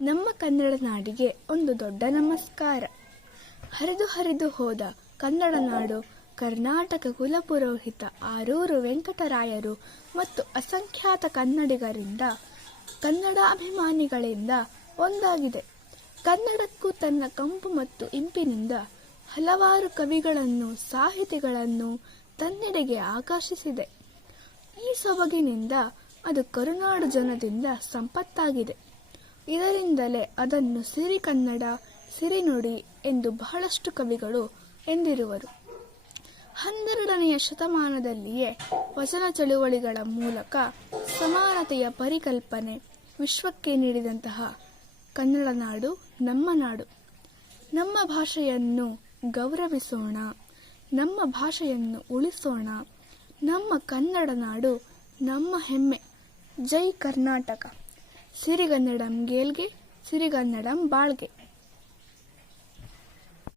ನಮ್ಮ ಕನ್ನಡ ನಾಡಿಗೆ ಒಂದು ದೊಡ್ಡ ನಮಸ್ಕಾರ. ಹರಿದು ಹರಿದು ಹೋದ ಕನ್ನಡ ನಾಡು, ಕರ್ನಾಟಕ ಕುಲಪುರೋಹಿತ ಆರೂರು ವೆಂಕಟರಾಯರು ಮತ್ತು ಅಸಂಖ್ಯಾತ ಕನ್ನಡಿಗರಿಂದ, ಕನ್ನಡಾಭಿಮಾನಿಗಳಿಂದ ಒಂದಾಗಿದೆ. ಕನ್ನಡಕ್ಕೂ ತನ್ನ ಕಂಪು ಮತ್ತು ಇಂಪಿನಿಂದ ಹಲವಾರು ಕವಿಗಳನ್ನು, ಸಾಹಿತಿಗಳನ್ನು ತನ್ನೆಡೆಗೆ ಆಕರ್ಷಿಸಿದೆ. ಈ ಸೊಬಗಿನಿಂದ ಅದು ಕರುನಾಡು ಜನದಿಂದ ಸಂಪತ್ತಾಗಿದೆ. ಇದರಿಂದಲೇ ಅದನ್ನು ಸಿರಿ ಕನ್ನಡ ಸಿರಿನುಡಿ ಎಂದು ಬಹಳಷ್ಟು ಕವಿಗಳು ಎಂದಿರುವರು. ಹನ್ನೆರಡನೆಯ ಶತಮಾನದಲ್ಲಿಯೇ ವಚನ ಚಳುವಳಿಗಳ ಮೂಲಕ ಸಮಾನತೆಯ ಪರಿಕಲ್ಪನೆ ವಿಶ್ವಕ್ಕೆ ನೀಡಿದಂತಹ ಕನ್ನಡ ನಾಡು ನಮ್ಮ ನಾಡು. ನಮ್ಮ ಭಾಷೆಯನ್ನು ಗೌರವಿಸೋಣ, ನಮ್ಮ ಭಾಷೆಯನ್ನು ಉಳಿಸೋಣ, ನಮ್ಮ ಕನ್ನಡ ನಾಡು ನಮ್ಮ ಹೆಮ್ಮೆ. ಜೈ ಕರ್ನಾಟಕ. ಸಿರಿಗನ್ನಡಂ ಗೇಲ್ಗೆ ಸಿರಿಗನ್ನಡಂ ಬಾಳ್ಗೆ.